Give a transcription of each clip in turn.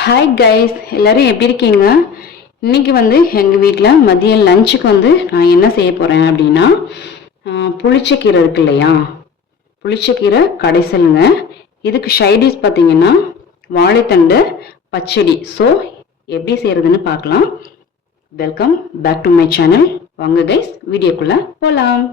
Hi guys, எல்லாரும் எப்படி இருக்கீங்க? இன்னைக்கு எங்கள் வீட்டில் மதியம் லஞ்சுக்கு நான் என்ன செய்ய போகிறேன் அப்படின்னா, புளிச்சக்கீரை இருக்கு இல்லையா, புளிச்சக்கீரை கடைசலுங்க. இதுக்கு ஷைடிஷ் பார்த்தீங்கன்னா வாழைத்தண்டு பச்சடி. ஸோ எப்படி செய்கிறதுன்னு பார்க்கலாம். Welcome back to my channel. வாங்க கைஸ், வீடியோக்குள்ளே போகலாம்.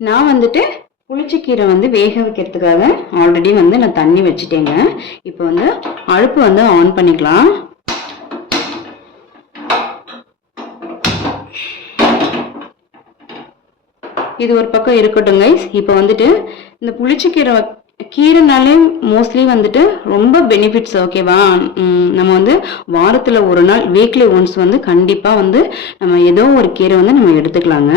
நான் புளிச்சக்கீரை வேக வைக்கிறதுக்காக ஆல்ரெடி நான் தண்ணி வச்சுட்டேங்க. இப்போ அடுப்பு ஆன் பண்ணிக்கலாம். இது ஒரு பக்கம் இருக்கட்டும் கைஸ். இப்போ இந்த புளிச்சக்கீரை கீரைனாலே மோஸ்ட்லி ரொம்ப பெனிஃபிட்ஸ். ஓகேவா? நம்ம வாரத்தில் ஒரு நாள், வீக்லி ஒன்ஸ் கண்டிப்பாக நம்ம ஏதோ ஒரு கீரை நம்ம எடுத்துக்கலாங்க.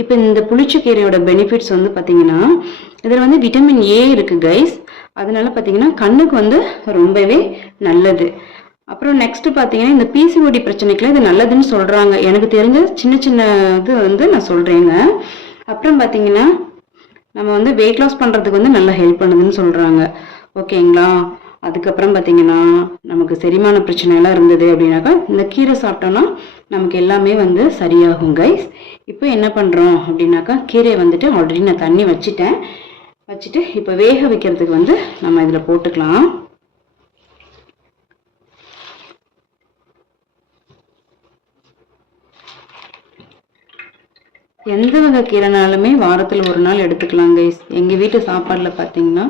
இப்போ இந்த புளிச்சக்கீரையோட பெனிஃபிட்ஸ் பார்த்தீங்கன்னா, இதில் விட்டமின் ஏ இருக்குது கைஸ். அதனால பார்த்தீங்கன்னா கண்ணுக்கு ரொம்பவே நல்லது. அப்புறம் நெக்ஸ்ட் பார்த்தீங்கன்னா, இந்த பிசிஓடி பிரச்சனைக்குலாம் இது நல்லதுன்னு சொல்கிறாங்க. எனக்கு தெரிஞ்ச சின்ன சின்ன இது நான் சொல்கிறேங்க. அப்புறம் பார்த்தீங்கன்னா, நம்ம வெயிட் லாஸ் பண்ணுறதுக்கு நல்லா ஹெல்ப் பண்ணுதுன்னு சொல்கிறாங்க. ஓகேங்களா? அதுக்கப்புறம் பார்த்தீங்கன்னா, நமக்கு செரிமான பிரச்சனைலாம் இருந்தது அப்படின்னாக்கா இந்த கீரை சாப்பிட்டோன்னா நமக்கு எல்லாமே சரியாகும் கைஸ். இப்போ என்ன பண்ணுறோம் அப்படின்னாக்கா, கீரையை ஆல்ரெடி நான் தண்ணி வச்சுட்டு இப்போ வேக வைக்கிறதுக்கு நம்ம இதில் போட்டுக்கலாம். எந்த வகை கீரைனாலுமே வாரத்தில் ஒரு நாள் எடுத்துக்கலாம் கைஸ். எங்கள் வீட்டு சாப்பாடில் பார்த்தீங்கன்னா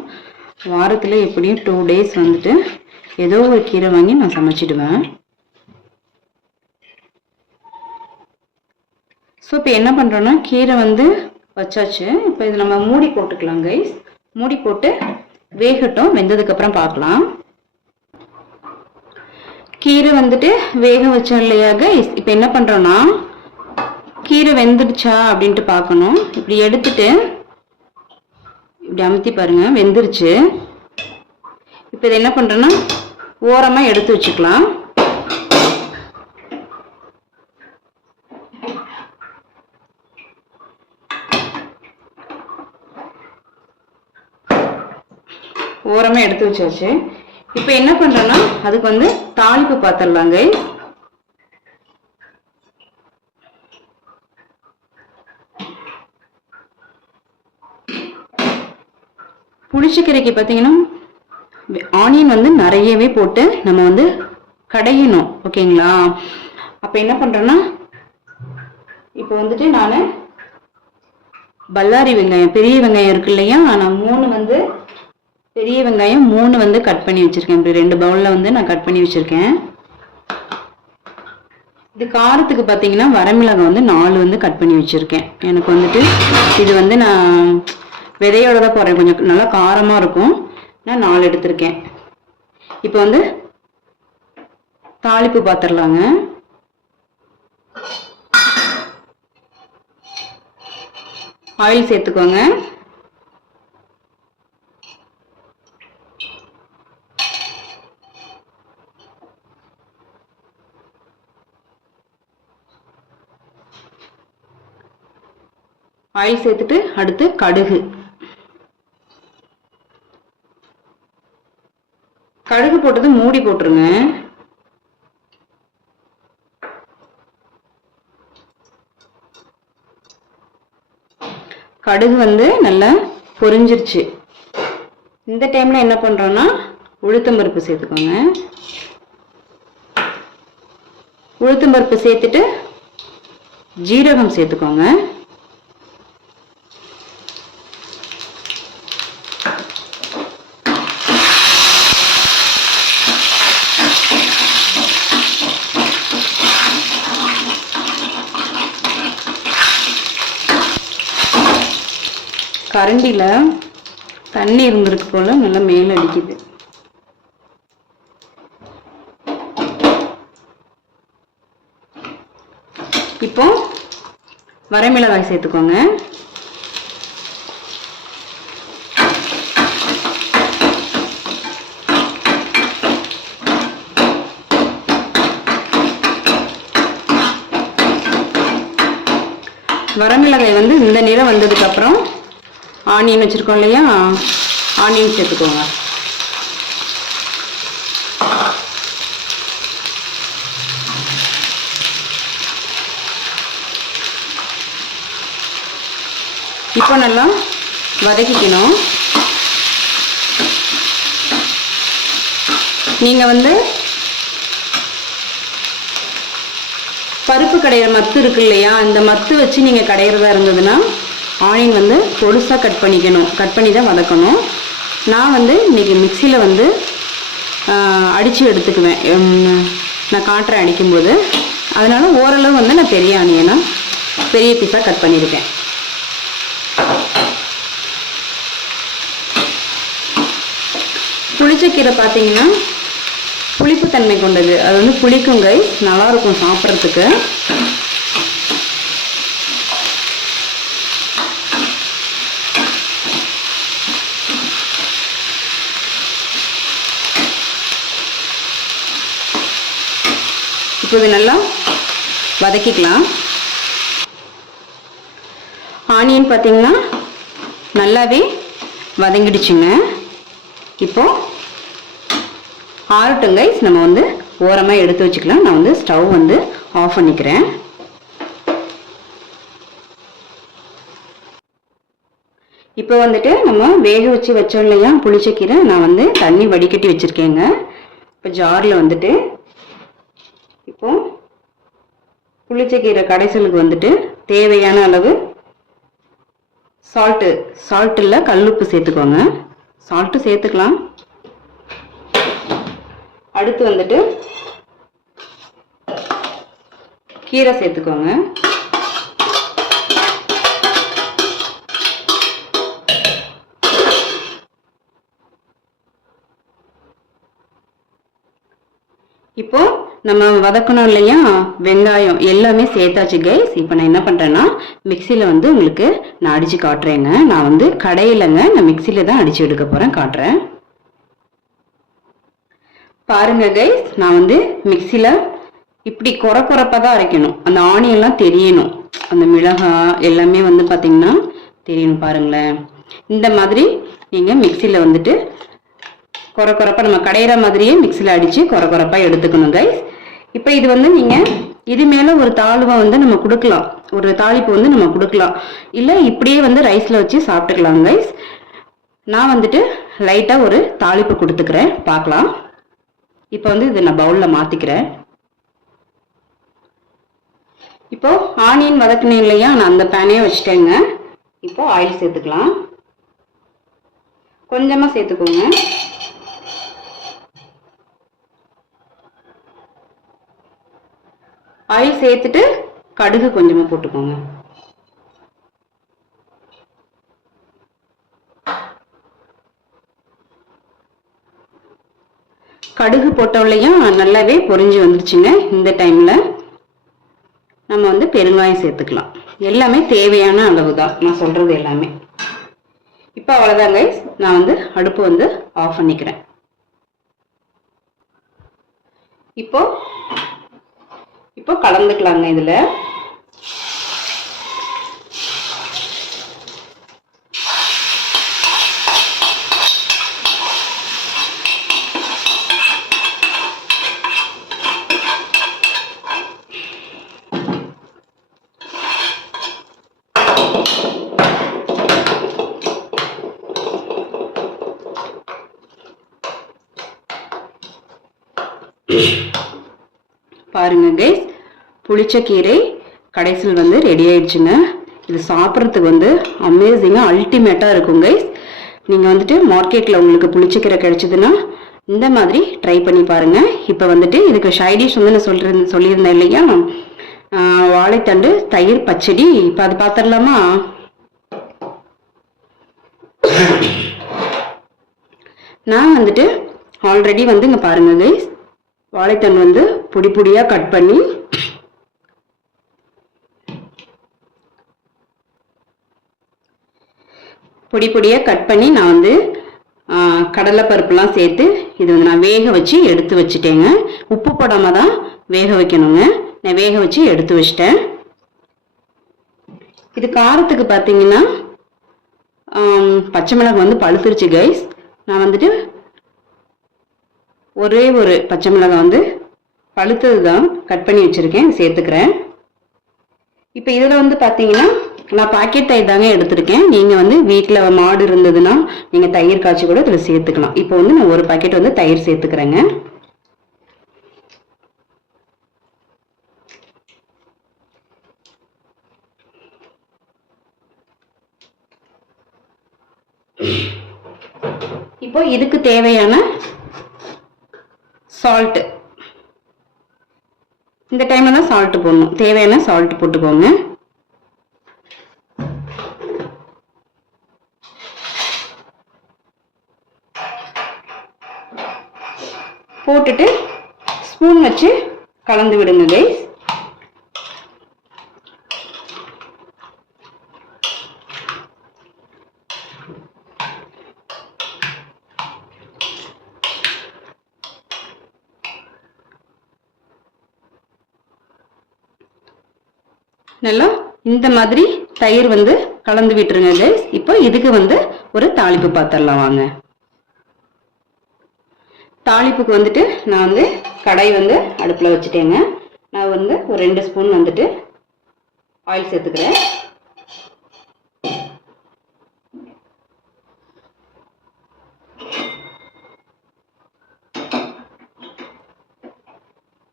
வாரத்தில் எப்படியும் 2 days ஏதோ ஒரு கீரை வாங்கி நான் சமைச்சிடுவேன். ஸோ இப்போ என்ன பண்ணுறோன்னா, கீரை வச்சாச்சு. இப்போ இது நம்ம மூடி போட்டுக்கலாம் கைஸ். மூடி போட்டு வேகட்டும். வெந்ததுக்கப்புறம் பார்க்கலாம். கீரை வேக வச்சோம் இல்லையா கைஸ். இப்போ என்ன பண்ணுறோன்னா, கீரை வெந்துடுச்சா அப்படின்ட்டு பார்க்கணும். இப்படி எடுத்துட்டு இப்படி அமுத்தி பாருங்க, வெந்துருச்சு. இப்போ இதை என்ன பண்றேன்னா ஓரமா எடுத்து வச்சுக்கலாம். ஓரமா எடுத்து வச்சாச்சு. இப்போ என்ன பண்றேன்னா, அதுக்கு தாளிப்பு பார்த்துடலாங்க. புளிச்சக்கீரைக்கு பார்த்தீங்கன்னா ஆனியன் நிறையவே போட்டு நம்ம கடையணும். ஓகேங்களா? அப்போ என்ன பண்ணுறேன்னா, இப்போ நான் பல்லாரி வெங்காயம், பெரிய வெங்காயம் இருக்கு இல்லையா, நான் 3 பெரிய வெங்காயம் 3 கட் பண்ணி வச்சுருக்கேன். இப்படி 2 பவுலில் நான் கட் பண்ணி வச்சுருக்கேன். இது காரத்துக்கு பார்த்தீங்கன்னா வரமிளகாய் 4 கட் பண்ணி வச்சுருக்கேன். எனக்கு இது நான் விதையோட தான் போடுறேன். கொஞ்சம் நல்லா காரமாக இருக்கும். நான் 4 எடுத்திருக்கேன். இப்போ தாளிப்பு பார்த்துடலாங்க. ஆயில் சேர்த்துக்கோங்க. ஆயில் சேர்த்துட்டு அடுத்து கடுகு. கடுகு போட்டது மூடி போட்டுருங்க. கடுகு நல்லா பொரிஞ்சிருச்சு. இந்த டைம்ல என்ன பண்றோம்னா, உளுத்தம்பருப்பு சேர்த்துக்கோங்க. உளுத்தம்பருப்பு சேர்த்துட்டு ஜீரகம் சேர்த்துக்கோங்க. கரண்டியில் தண்ணி இருந்திருக்கு போல, நல்லா மேல அடிக்குது. இப்போ வரமிளகாய் சேர்த்துக்கோங்க. வரமிளகாய் இந்த நிறம் வந்ததுக்கு அப்புறம் ஆனியன் வச்சுருக்கோம் இல்லையா, ஆனியன் சேர்த்துக்கோங்க. இப்போ நல்லா வதக்கிக்கணும். நீங்கள் வந்து பருப்பு கடையிற மத்து இருக்கு இல்லையா, இந்த மத்து வச்சு நீங்கள் கடையிறதா இருந்ததுன்னா ஆனியன் வந்து பொடுசாக கட் பண்ணிக்கணும். கட் பண்ணி தான் வதக்கணும். நான் வந்து இன்றைக்கி மிக்சியில் வந்து அடித்து எடுத்துக்குவேன். நான் காட்டுறேன் அடிக்கும்போது. அதனால் ஓரளவு வந்து நான் பெரிய ஆனியனா பெரிய பீஸாக கட் பண்ணியிருக்கேன். புளிச்சக்கீரை பார்த்தீங்கன்னா புளிப்புத்தன்மை கொண்டது. அது வந்து புளிக்கும் கைஸ், நல்லாயிருக்கும் சாப்பிட்றதுக்கு. இப்போ இது நல்லா வதக்கிக்கலாம். ஆனியன் பார்த்தீங்கன்னா நல்லாவே வதங்கிடுச்சுங்க. இப்போ ஆறட்டும் கைஸ், நம்ம வந்து ஓரமாக எடுத்து வச்சுக்கலாம். நான் வந்து ஸ்டவ் வந்து ஆஃப் பண்ணிக்கிறேன். இப்போ வந்துட்டு நம்ம வேக வச்சு வச்சோம் இல்லையா புளிச்சக்கீரை, நான் வந்து தண்ணி வடிகட்டி வச்சுருக்கேங்க. இப்போ ஜாரில் வந்துட்டு இப்போ புளிச்சக்கீரை கடைசலுக்கு வந்துட்டு தேவையான அளவு சால்ட்டு இல்லை கல்லுப்பு சேர்த்துக்கோங்க. சால்ட்டு சேர்த்துக்கலாம். அடுத்து வந்துட்டு கீரை சேர்த்துக்கோங்க. இப்போ நம்ம வதக்கணும் இல்லையா வெங்காயம் எல்லாமே சேர்த்தாச்சு கைஸ். இப்போ நான் என்ன பண்ணுறேன்னா மிக்சியில் வந்து உங்களுக்கு நான் அடித்து காட்டுறேங்க. நான் வந்து கடையிலங்க, நான் மிக்சியில் தான் அடித்து எடுக்க போகிறேன், காட்டுறேன் பாருங்க கைஸ். நான் வந்து மிக்சியில் இப்படி குறப்பாக தான் அரைக்கணும். அந்த ஆனியன்லாம் தெரியணும், அந்த மிளகாய் எல்லாமே வந்து பார்த்திங்கன்னா தெரியணும். பாருங்களேன், இந்த மாதிரி நீங்கள் மிக்சியில் வந்துட்டு குறப்பாக நம்ம கடையிற மாதிரியே மிக்சியில் அடித்து குறப்பாக எடுத்துக்கணும் கைஸ். இப்போ இது வந்து நீங்கள் இது மேலே ஒரு தாளிவை வந்து நம்ம கொடுக்கலாம், ஒரு தாளிப்பு வந்து நம்ம கொடுக்கலாம். இல்லை இப்படியே வந்து ரைஸில் வச்சு சாப்பிட்டுக்கலாம் கைஸ். நான் வந்துட்டு லைட்டாக ஒரு தாளிப்பு கொடுத்துக்கிறேன், பார்க்கலாம். இப்போ வந்து இதை நான் பவுலில் மாற்றிக்கிறேன். இப்போ ஆனியன் வதக்கினேன் இல்லையா, நான் அந்த பேனே வச்சுட்டேங்க. இப்போ ஆயில் சேர்த்துக்கலாம். கொஞ்சமாக சேர்த்துக்கோங்க. ஆயில் சேர்த்துட்டு கடுகு கொஞ்சமாக போட்டுக்கோங்க. கடுகு போட்டோம்லையா நல்லாவே பொரிஞ்சு வந்துருச்சுங்க. இந்த டைமில் நம்ம வந்து பெருங்காயம் சேர்த்துக்கலாம். எல்லாமே தேவையான அளவு தான் நான் சொல்கிறது எல்லாமே. இப்போ அவ்வளோதான் கைஸ், நான் வந்து அடுப்பு வந்து ஆஃப் பண்ணிக்கிறேன். இப்போ கலந்துக்கலாங்க இதில். பாருங்க கைஸ், புளிச்சக்கீரை கடைசியில் வந்து ரெடி ஆயிடுச்சுங்க. இது சாப்பிட்றதுக்கு வந்து அமேசிங்காக அல்டிமேட்டாக இருக்கும் கைஸ். நீங்கள் வந்துட்டு மார்க்கெட்டில் உங்களுக்கு புளிச்சக்கீரை கிடைச்சதுன்னா இந்த மாதிரி ட்ரை பண்ணி பாருங்கள். இப்போ வந்துட்டு இதுக்கு சைடிஷ் வந்து நான் சொல்லியிருந்தேன் இல்லையா, வாழைத்தண்டு தயிர் பச்சடி. இப்போ அது பார்த்துடலாமா? நான் வந்துட்டு ஆல்ரெடி வந்து இங்கே பாருங்கள் கைஸ், வாழைத்தண்டு வந்து பொடி பொடியாக கட் பண்ணி நான் வந்து கடலைப்பருப்புலாம் சேர்த்து இது வந்து நான் வேக வச்சு எடுத்து வச்சுட்டேங்க. உப்பு போடாமல் தான் வேக வைக்கணுங்க. நான் வேக வச்சு எடுத்து வச்சிட்டேன். இது காரத்துக்கு பார்த்தீங்கன்னா பச்சை மிளகாய் வந்து பழுத்துருச்சு கைஸ். நான் வந்துட்டு ஒரே ஒரு பச்சை மிளகாய் வந்து பழுத்தது தான் கட் பண்ணி வச்சுருக்கேன், சேர்த்துக்கிறேன். இப்போ இதில் வந்து பார்த்தீங்கன்னா நான் பாக்கெட் தயிர் தாங்க எடுத்திருக்கேன். நீங்கள் வந்து வீட்டில் மாடு இருந்ததுன்னா நீங்கள் தயிர் காய்ச்சி கூட இதில் சேர்த்துக்கலாம். இப்போ வந்து நான் ஒரு பாக்கெட் வந்து தயிர் சேர்த்துக்கிறேங்க. இப்போ இதுக்கு தேவையான சால்ட், இந்த டைம்ல தான் சால்ட் போடணும். தேவையான சால்ட் போட்டுக்கோங்க. போட்டுட்டு ஸ்பூன் வச்சு கலந்து விடுங்க கைஸ். நல்லா இந்த மாதிரி தயிர் வந்து கலந்து விட்டுருங்க கைஸ். இப்போ இதுக்கு வந்து ஒரு தாளிப்பு பாத்திரலாம் வாங்க. தாளிப்புக்கு வந்துட்டு நான் வந்து கடாய் வந்து அடுப்பில் வச்சுட்டேங்க. நான் வந்து ஒரு 2 ஸ்பூன் வந்துட்டு ஆயில் சேர்த்துக்கிறேன்.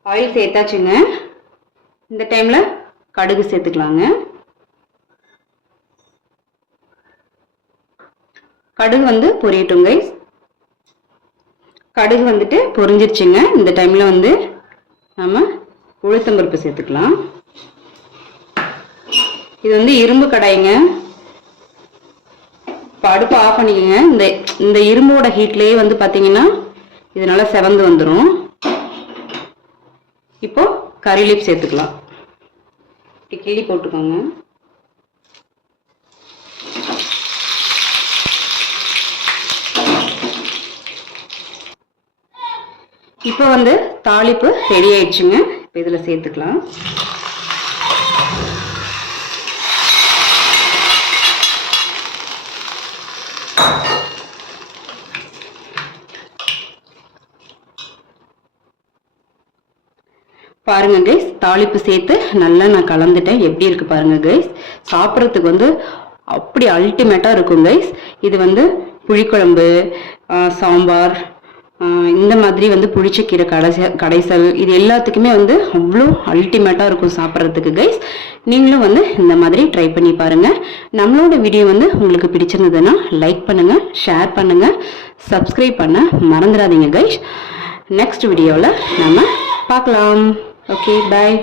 ஆயில் சேர்த்தாச்சுங்க. இந்த டைம்ல கடுகு சேர்த்துக்கலாங்க. கடுகு வந்து பொரியட்டும் கைஸ். கடுகு வந்துட்டு பொரிஞ்சிருச்சுங்க. இந்த டைம்ல வந்து நம்ம உளுத்தம்பருப்பு சேர்த்துக்கலாம். இது வந்து இரும்பு கடாய்ங்க. அடுப்பு ஆஃப் பண்ணிக்கோங்க. இந்த இரும்போட ஹீட்லயே வந்து பாத்தீங்கன்னா இதனால செவந்து வந்துடும். இப்போ கறி லீஃப் சேர்த்துக்கலாம். இப்படி கிள்ளி போட்டுக்கோங்க. இப்போ வந்து தாளிப்பு ரெடி ஆயிடுச்சுங்க. இப்போ இதுல சேர்த்துக்கலாம். பாருங்க கைஸ், தாளிப்பு சேர்த்து நல்லா நான் கலந்துட்டேன். எப்படி இருக்கு பாருங்க கைஸ். சாப்பிட்றதுக்கு வந்து அப்படி அல்டிமேட்டா இருக்கும் கைஸ். இது வந்து புளிக்குழம்பு, சாம்பார், இந்த மாதிரி வந்து புளிச்சக்கீரை கடைசல், இது எல்லாத்துக்குமே வந்து அவ்வளோ அல்டிமேட்டா இருக்கும் சாப்பிட்றதுக்கு கைஸ். நீங்களும் வந்து இந்த மாதிரி ட்ரை பண்ணி பாருங்க. நம்மளோட வீடியோ வந்து உங்களுக்கு பிடிச்சிருந்ததுன்னா லைக் பண்ணுங்க, ஷேர் பண்ணுங்க, சப்ஸ்கிரைப் பண்ண மறந்துடாதீங்க கைஸ். நெக்ஸ்ட் வீடியோவில் நம்ம பார்க்கலாம். ஓகே, பாய்.